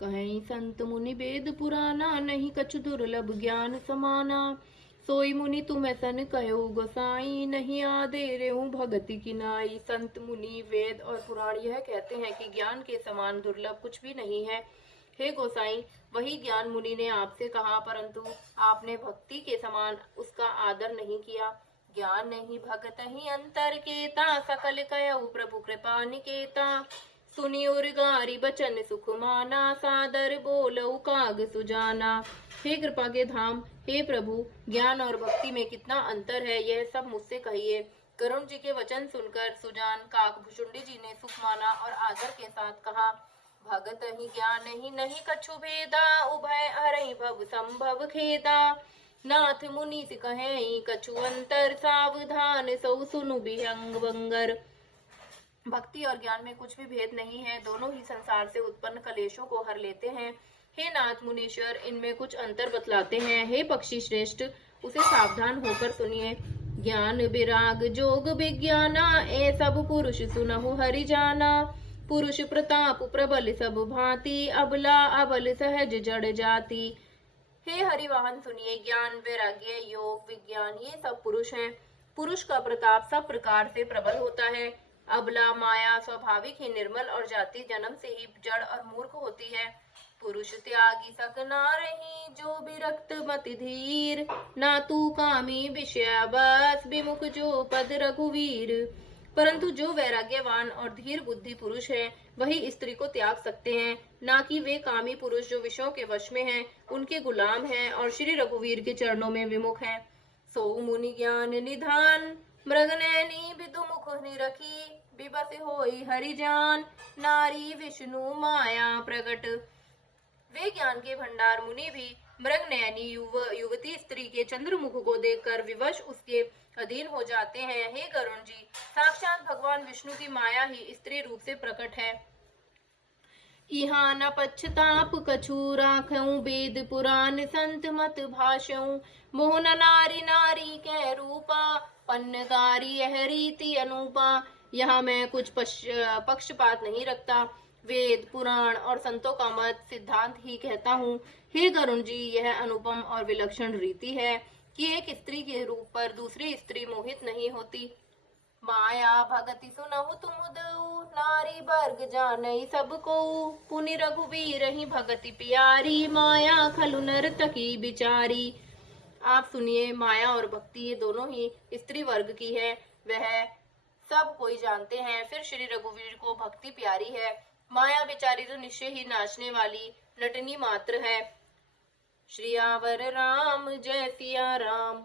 कहीं संत मुनि वेद पुराना, नहीं कछु दुर्लभ ज्ञान समाना। सोई मुनि तुम ऐसन कहो गोसाई, नहीं आदे रेहू भगति की नाई। संत मुनि वेद और पुराण यह कहते हैं कि ज्ञान के समान दुर्लभ कुछ भी नहीं है। हे गोसाई, वही ज्ञान मुनि ने आपसे कहा, परंतु आपने भक्ति के समान उसका आदर नहीं किया। ज्ञान नहीं भगत ही अंतर केता, सकल कयऊ प्रभु कृपा निकेता। सुनी और गारी बचन सुख माना, सादर बोलऊ काग सुजाना। हे कृपा के धाम, हे प्रभु, ज्ञान और भक्ति में कितना अंतर है, यह सब मुझसे कहिए। करुण जी के वचन सुनकर सुजान काक भुचुंडी जी ने सुख माना और आदर के साथ कहा, भगत ही ज्ञान ही नहीं कछु भेदा, उभय हरहि भव संभव खेदा। नाथ मुनि कहे कछु अंतर, सावधान सौ सुनु बिहंग बंगर। भक्ति और ज्ञान में कुछ भी भेद नहीं है, दोनों ही संसार से उत्पन्न कलेशों को हर लेते हैं। हे नाथ मुनीश्वर, इनमें कुछ अंतर बतलाते हैं। हे पक्षी श्रेष्ठ, उसे सावधान होकर सुनिए। ज्ञान विराग जोग विज्ञाना, ए सब पुरुष सुनहु हरि जाना। पुरुष प्रताप प्रबल सब भांति, अबला अबल सहज जड़ जाति। हे हरिवाहन सुनिए, ज्ञान वैराग्य योग विज्ञान ये सब पुरुष हैं। पुरुष का प्रताप सब प्रकार से प्रबल होता है। अबला माया स्वाभाविक ही निर्मल और जाति जन्म से ही जड़ और मूर्ख होती है। पुरुष त्यागी सक ना रही, जो विरक्त मति धीर। ना तू कामी विषय बस, विमुख जो पद रघुवीर। परंतु जो वैराग्यवान और धीर बुद्धि पुरुष है, वही स्त्री को त्याग सकते हैं। ना कि वे कामी पुरुष जो विषयों के वश में हैं, उनके गुलाम हैं और श्री रघुवीर के चरणों में विमुख हैं। सो मुनि ज्ञान निधान, मृगनयनी विदु मुख निरखी। विबस होई हरि जान, नारी विष्णु माया प्रगट। वे ज्ञान के भंडार मुनि भी मृगनयनी युवती स्त्री के चंद्रमुख को देखकर विवश उसके अधीन हो जाते हैं। हे करुण जी, साक्षात भगवान विष्णु की माया ही स्त्री रूप से प्रकट है। यहाँ न पश्चाताप कछु राखऊं, वेद पुराण संत मत भाषऊं। मोहन नारी नारी के रूपा, पन्नगारी यह रीति अनूपा। यहाँ मैं कुछ पक्षपात नहीं रखता, वेद पुराण और संतों का मत सिद्धांत ही कहता हूँ। हे करुण जी, यह अनुपम और विलक्षण रीति है कि एक स्त्री के रूप पर दूसरी स्त्री मोहित नहीं होती। माया भगति सुनहु तुम दऊ, नारी वर्ग जानई सबको। पुनि रघुवीर ही भगति प्यारी, माया खलु नर्तकी बिचारी। आप सुनिए, माया और भक्ति ये दोनों ही स्त्री वर्ग की है, वह सब कोई जानते हैं। फिर श्री रघुवीर को भक्ति प्यारी है। माया बेचारी तो निश्चय ही नाचने वाली नटनी मात्र है। श्री आवर राम, जय सिया राम।